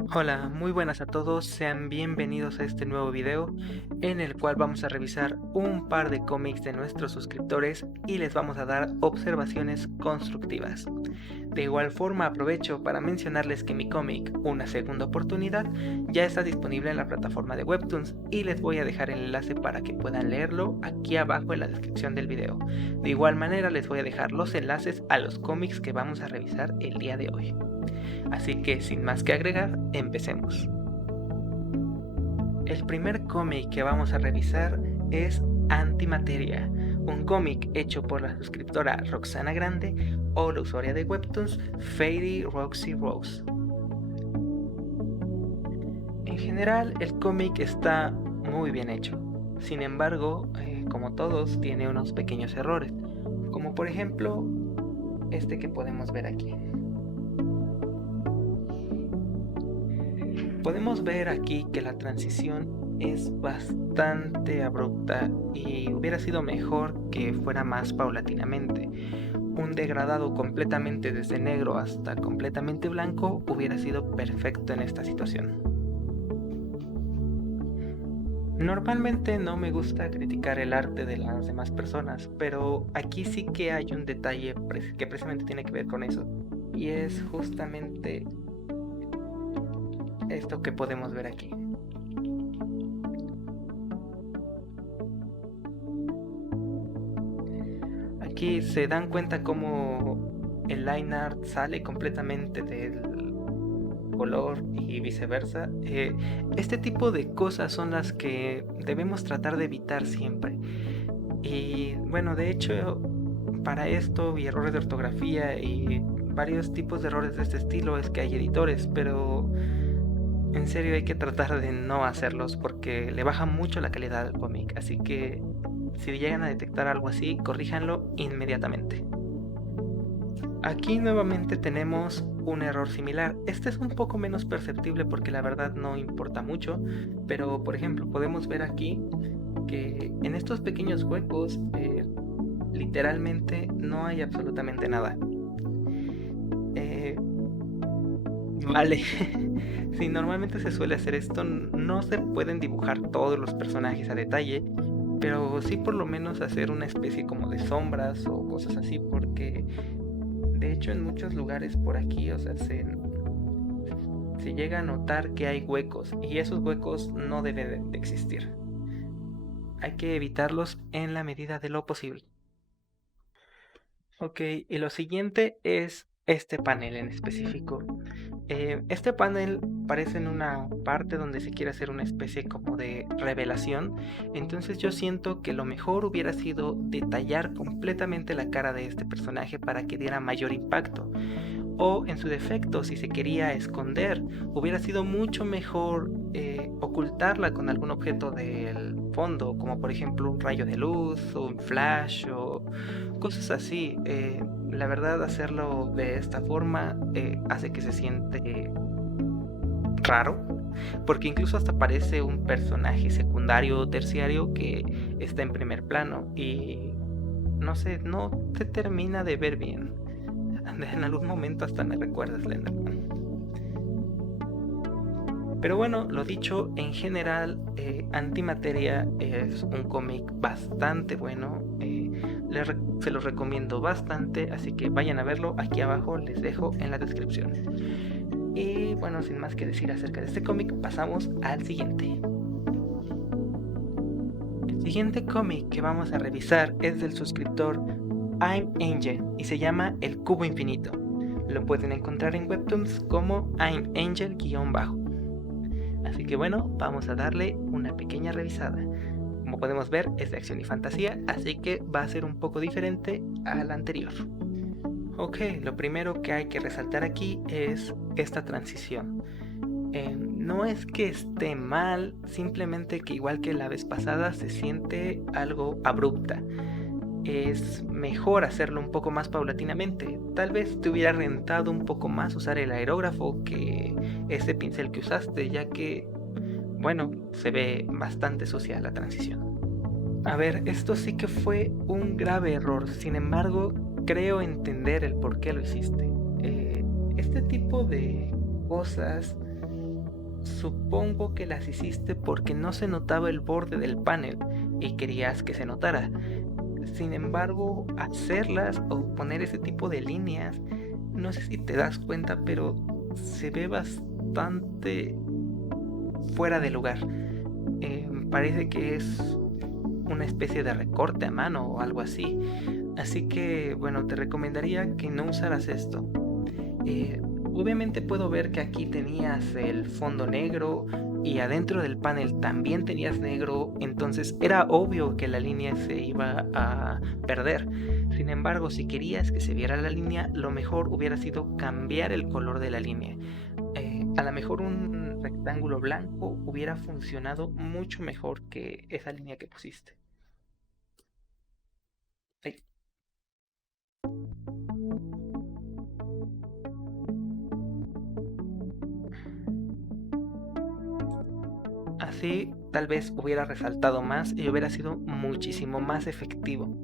Hola, muy buenas a todos, sean bienvenidos a este nuevo video en el cual vamos a revisar un par de cómics de nuestros suscriptores y les vamos a dar observaciones constructivas. De igual forma aprovecho para mencionarles que mi cómic, Una Segunda Oportunidad, ya está disponible en la plataforma de Webtoons y les voy a dejar el enlace para que puedan leerlo aquí abajo en la descripción del video. De igual manera les voy a dejar los enlaces a los cómics que vamos a revisar el día de hoy. Así que sin más que agregar, empecemos. El primer cómic que vamos a revisar es Antimateria, un cómic hecho por la suscriptora Roxana Grande o la usuaria de Webtoons Fairy Roxy Rose. En general, el cómic está muy bien hecho. Sin embargo, como todos, tiene unos pequeños errores, como por ejemplo este que podemos ver aquí. Podemos ver aquí que la transición es bastante abrupta y hubiera sido mejor que fuera más paulatinamente. Un degradado completamente desde negro hasta completamente blanco hubiera sido perfecto en esta situación. Normalmente no me gusta criticar el arte de las demás personas, pero aquí sí que hay un detalle que precisamente tiene que ver con eso, y es justamente esto que podemos ver aquí. Aquí se dan cuenta cómo el line art sale completamente del color y viceversa. Este tipo de cosas son las que debemos tratar de evitar siempre. Y bueno, de hecho, para esto y errores de ortografía y varios tipos de errores de este estilo es que hay editores, pero en serio hay que tratar de no hacerlos porque le baja mucho la calidad al cómic. Así que si llegan a detectar algo así, corríjanlo inmediatamente. Aquí nuevamente tenemos un error similar. Este es un poco menos perceptible porque la verdad no importa mucho, pero por ejemplo podemos ver aquí que en estos pequeños huecos literalmente no hay absolutamente nada. Vale, si normalmente se suele hacer esto, no se pueden dibujar todos los personajes a detalle, pero sí por lo menos hacer una especie como de sombras o cosas así, porque de hecho en muchos lugares por aquí, o sea, se llega a notar que hay huecos y esos huecos no deben de existir. Hay que evitarlos en la medida de lo posible. Ok, y lo siguiente es este panel en específico. Este panel parece en una parte donde se quiere hacer una especie como de revelación, entonces yo siento que lo mejor hubiera sido detallar completamente la cara de este personaje para que diera mayor impacto. O en su defecto, si se quería esconder, hubiera sido mucho mejor ocultarla con algún objeto del fondo, como por ejemplo un rayo de luz, o un flash o cosas así. La verdad, hacerlo de esta forma hace que se siente raro, porque incluso hasta parece un personaje secundario o terciario que está en primer plano y no sé, no te termina de ver bien. En algún momento hasta me recuerda Slenderman. Pero bueno, lo dicho, en general, Antimateria es un cómic bastante bueno. Se los recomiendo bastante, así que vayan a verlo. Aquí abajo les dejo en la descripción. Y bueno, sin más que decir acerca de este cómic, pasamos al siguiente. El siguiente cómic que vamos a revisar es del suscriptor I'm Angel y se llama El Cubo Infinito. Lo pueden encontrar en Webtoons como I'm Angel-bajo. Así que bueno, vamos a darle una pequeña revisada. Como podemos ver, es de acción y fantasía, así que va a ser un poco diferente al anterior. Ok, lo primero que hay que resaltar aquí es esta transición. No es que esté mal, simplemente que igual que la vez pasada se siente algo abrupta. Es mejor hacerlo un poco más paulatinamente. Tal vez te hubiera rentado un poco más usar el aerógrafo que ese pincel que usaste, ya que, bueno, se ve bastante sucia la transición. A ver, esto sí que fue un grave error, sin embargo, creo entender el por qué lo hiciste. Este tipo de cosas supongo que las hiciste porque no se notaba el borde del panel y querías que se notara. Sin embargo, hacerlas o poner ese tipo de líneas, no sé si te das cuenta, pero se ve bastante fuera de lugar. Parece que es una especie de recorte a mano o algo así. Así que, bueno, te recomendaría que no usaras esto. Obviamente puedo ver que aquí tenías el fondo negro y adentro del panel también tenías negro, entonces era obvio que la línea se iba a perder. Sin embargo, si querías que se viera la línea, lo mejor hubiera sido cambiar el color de la línea. A lo mejor un rectángulo blanco hubiera funcionado mucho mejor que esa línea que pusiste. Ay. Así tal vez hubiera resaltado más y hubiera sido muchísimo más efectivo.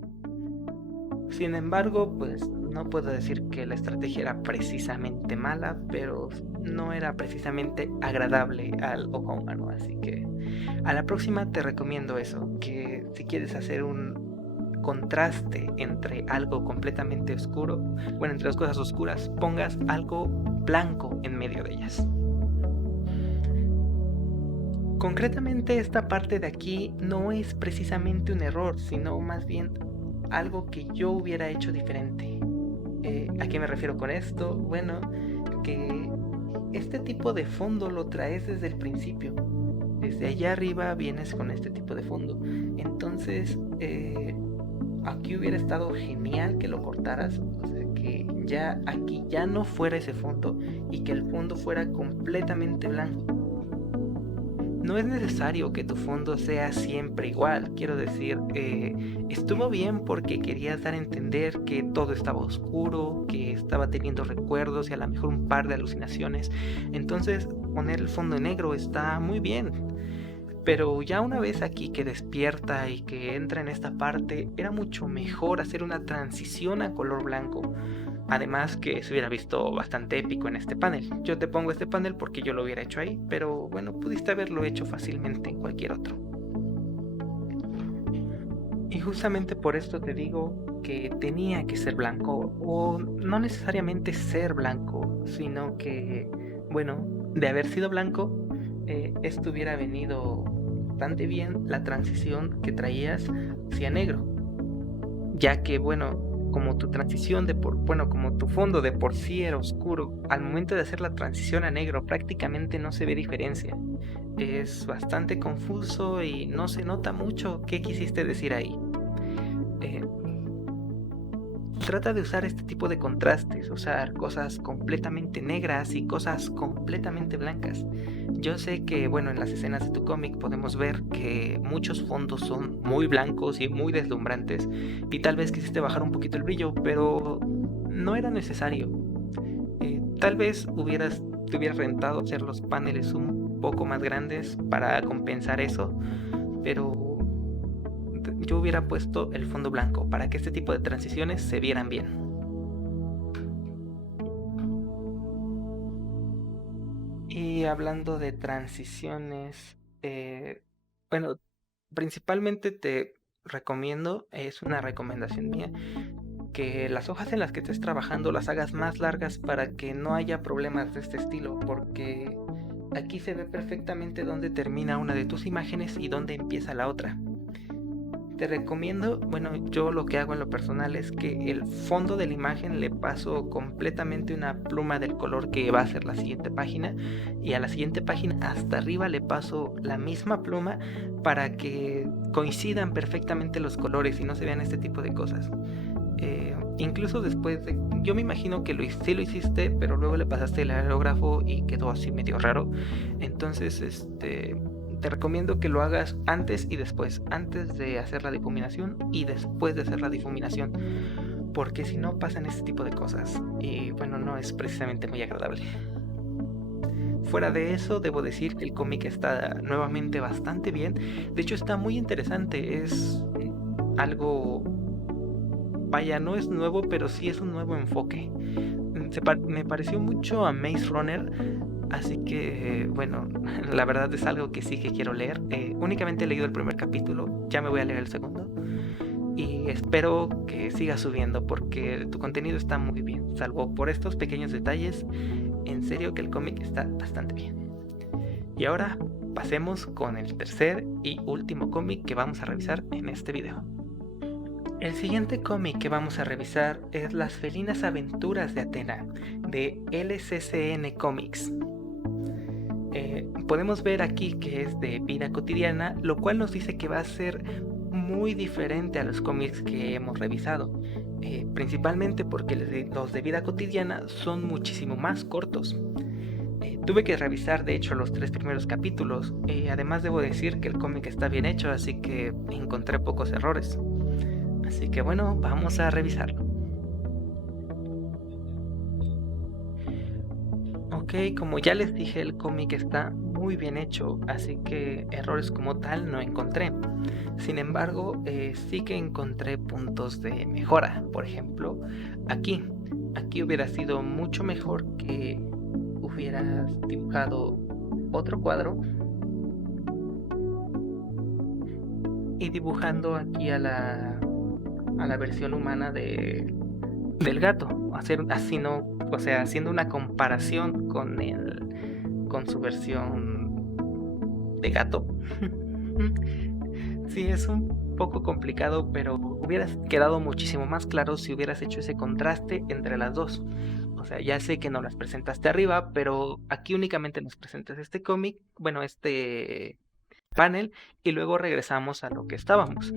Sin embargo, pues no puedo decir que la estrategia era precisamente mala, pero no era precisamente agradable al ojo humano. Así que a la próxima te recomiendo eso, que si quieres hacer un contraste entre algo completamente oscuro, bueno, entre las cosas oscuras, pongas algo blanco en medio de ellas. Concretamente esta parte de aquí no es precisamente un error, sino más bien algo que yo hubiera hecho diferente. ¿A qué me refiero con esto? Bueno, que este tipo de fondo lo traes desde el principio. Desde allá arriba vienes con este tipo de fondo. Entonces, aquí hubiera estado genial que lo cortaras. O sea, que ya aquí ya no fuera ese fondo y que el fondo fuera completamente blanco. No es necesario que tu fondo sea siempre igual, quiero decir, estuvo bien porque querías dar a entender que todo estaba oscuro, que estaba teniendo recuerdos y a lo mejor un par de alucinaciones, entonces poner el fondo negro está muy bien, pero ya una vez aquí que despierta y que entra en esta parte, era mucho mejor hacer una transición a color blanco. Además que se hubiera visto bastante épico en este panel. Yo te pongo este panel porque yo lo hubiera hecho ahí, pero bueno, pudiste haberlo hecho fácilmente en cualquier otro. Y justamente por esto te digo que tenía que ser blanco, o no necesariamente ser blanco, sino que, bueno, de haber sido blanco, esto hubiera venido bastante bien la transición que traías hacia negro, ya que, bueno, como tu transición como tu fondo de por sí era oscuro, al momento de hacer la transición a negro prácticamente no se ve diferencia. Es bastante confuso y no se nota mucho qué quisiste decir ahí. Eh, Trata de usar este tipo de contrastes, usar cosas completamente negras y cosas completamente blancas. Yo sé que, bueno, en las escenas de tu cómic podemos ver que muchos fondos son muy blancos y muy deslumbrantes, y tal vez quisiste bajar un poquito el brillo, pero no era necesario. Tal vez te hubieras rentado hacer los paneles un poco más grandes para compensar eso, pero yo hubiera puesto el fondo blanco para que este tipo de transiciones se vieran bien. Y hablando de transiciones, bueno, principalmente te recomiendo, es una recomendación mía, que las hojas en las que estés trabajando las hagas más largas para que no haya problemas de este estilo, porque aquí se ve perfectamente dónde termina una de tus imágenes y dónde empieza la otra. Te recomiendo, bueno, yo lo que hago en lo personal es que el fondo de la imagen le paso completamente una pluma del color que va a ser la siguiente página, y a la siguiente página hasta arriba le paso la misma pluma para que coincidan perfectamente los colores y no se vean este tipo de cosas. Incluso después de, yo me imagino que sí lo hiciste, pero luego le pasaste el aerógrafo y quedó así medio raro. Entonces, te recomiendo que lo hagas antes y después, antes de hacer la difuminación y después de hacer la difuminación, porque si no pasan este tipo de cosas y bueno, no es precisamente muy agradable. Fuera de eso, debo decir que el cómic está nuevamente bastante bien. De hecho, está muy interesante. Es algo, vaya, no es nuevo, pero sí es un nuevo enfoque. Me pareció mucho a Maze Runner, Así que, bueno, la verdad es algo que sí que quiero leer. Únicamente he leído el primer capítulo, ya me voy a leer el segundo. Y espero que siga subiendo porque tu contenido está muy bien. Salvo por estos pequeños detalles, en serio que el cómic está bastante bien. Y ahora pasemos con el tercer y último cómic que vamos a revisar en este video. El siguiente cómic que vamos a revisar es Las felinas aventuras de Athena, de LCCN Comics. Podemos ver aquí que es de vida cotidiana, lo cual nos dice que va a ser muy diferente a los cómics que hemos revisado, principalmente porque los de vida cotidiana son muchísimo más cortos. Tuve que revisar de hecho los 3 primeros capítulos, además debo decir que el cómic está bien hecho, así que encontré pocos errores. Así que bueno, vamos a revisarlo. Ok, como ya les dije, el cómic está muy bien hecho, así que errores como tal no encontré. Sin embargo, sí que encontré puntos de mejora. Por ejemplo, aquí hubiera sido mucho mejor que hubieras dibujado otro cuadro y dibujando aquí a la versión humana del gato, haciendo una comparación con su versión de gato. Sí, es un poco complicado, pero hubieras quedado muchísimo más claro si hubieras hecho ese contraste entre las dos. O sea, ya sé que no las presentaste arriba, pero aquí únicamente nos presentas este cómic, bueno, este panel, y luego regresamos a lo que estábamos.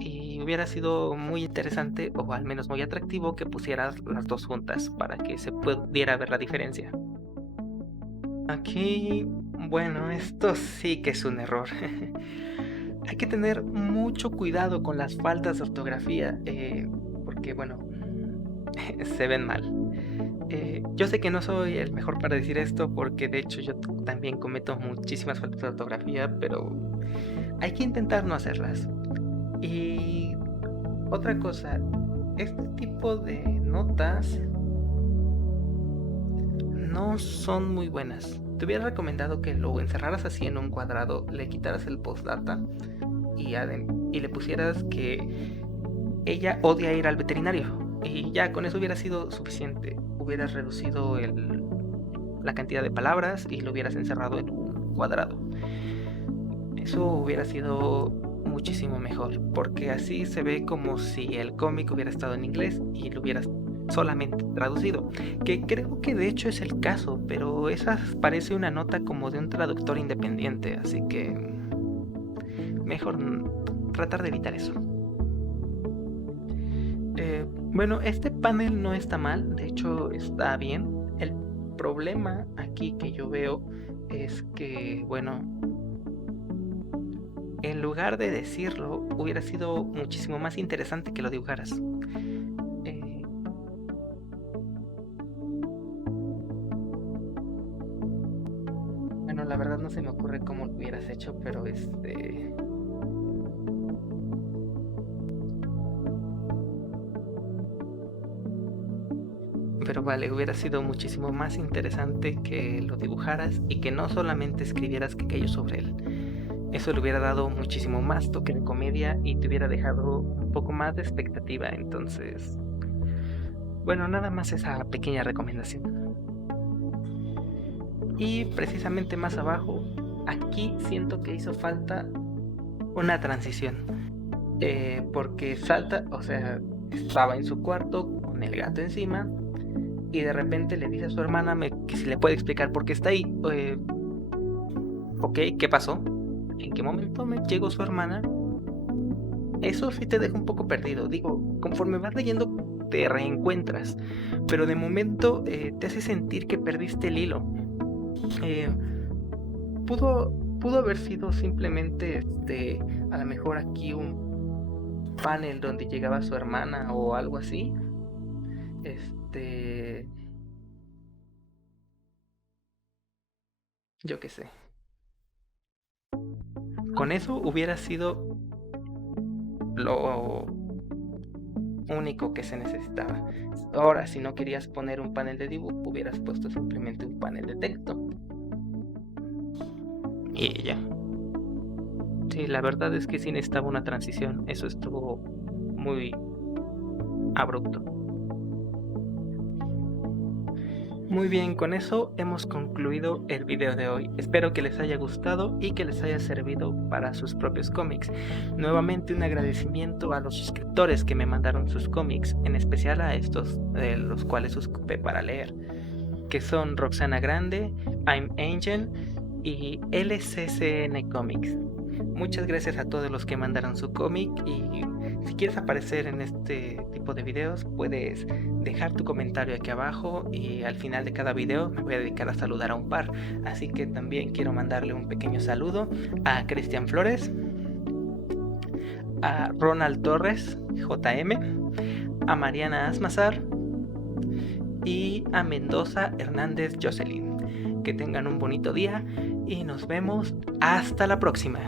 Y hubiera sido muy interesante, o al menos muy atractivo, que pusieras las dos juntas para que se pudiera ver la diferencia. Aquí, bueno, esto sí que es un error. Hay que tener mucho cuidado con las faltas de ortografía, porque, bueno, se ven mal. Yo sé que no soy el mejor para decir esto, porque de hecho yo también cometo muchísimas faltas de ortografía, pero hay que intentar no hacerlas. Y otra cosa, este tipo de notas no son muy buenas. Te hubiera recomendado que lo encerraras así en un cuadrado, le quitaras el postdata y le pusieras que ella odia ir al veterinario. Y ya con eso hubiera sido suficiente. Hubieras reducido la cantidad de palabras y lo hubieras encerrado en un cuadrado. Eso hubiera sido muchísimo mejor, porque así se ve como si el cómic hubiera estado en inglés y lo hubieras solamente traducido, que creo que de hecho es el caso, pero esa parece una nota como de un traductor independiente, así que mejor tratar de evitar eso. Bueno, este panel no está mal, de hecho está bien. El problema aquí que yo veo es que, bueno, en lugar de decirlo, hubiera sido muchísimo más interesante que lo dibujaras. Bueno, la verdad no se me ocurre cómo lo hubieras hecho, pero Pero vale, hubiera sido muchísimo más interesante que lo dibujaras y que no solamente escribieras que aquello sobre él. Eso le hubiera dado muchísimo más toque de comedia y te hubiera dejado un poco más de expectativa. Entonces, bueno, nada más esa pequeña recomendación. Y precisamente más abajo, aquí siento que hizo falta una transición. Porque salta, o sea, estaba en su cuarto con el gato encima y de repente le dice a su hermana que si le puede explicar por qué está ahí. Ok, ¿qué pasó? ¿En qué momento me llegó su hermana? Eso sí te deja un poco perdido. Digo, conforme vas leyendo te reencuentras, pero de momento te hace sentir que perdiste el hilo. Pudo haber sido simplemente a lo mejor aquí un panel donde llegaba su hermana o algo así. Yo qué sé. Con eso hubiera sido lo único que se necesitaba. Ahora, si no querías poner un panel de dibujo, hubieras puesto simplemente un panel de texto. Y ya. Sí, la verdad es que sí necesitaba una transición. Eso estuvo muy abrupto. Muy bien, con eso hemos concluido el video de hoy. Espero que les haya gustado y que les haya servido para sus propios cómics. Nuevamente un agradecimiento a los suscriptores que me mandaron sus cómics, en especial a estos, de los cuales ocupé para leer, que son Roxana Grande, I'm Angel y LCCN Comics. Muchas gracias a todos los que mandaron su cómic, y si quieres aparecer en este tipo de videos puedes dejar tu comentario aquí abajo, y al final de cada video me voy a dedicar a saludar a un par. Así que también quiero mandarle un pequeño saludo a Cristian Flores, a Ronald Torres JM, a Mariana Asmazar y a Mendoza Hernández Jocelyn. Que tengan un bonito día y nos vemos hasta la próxima.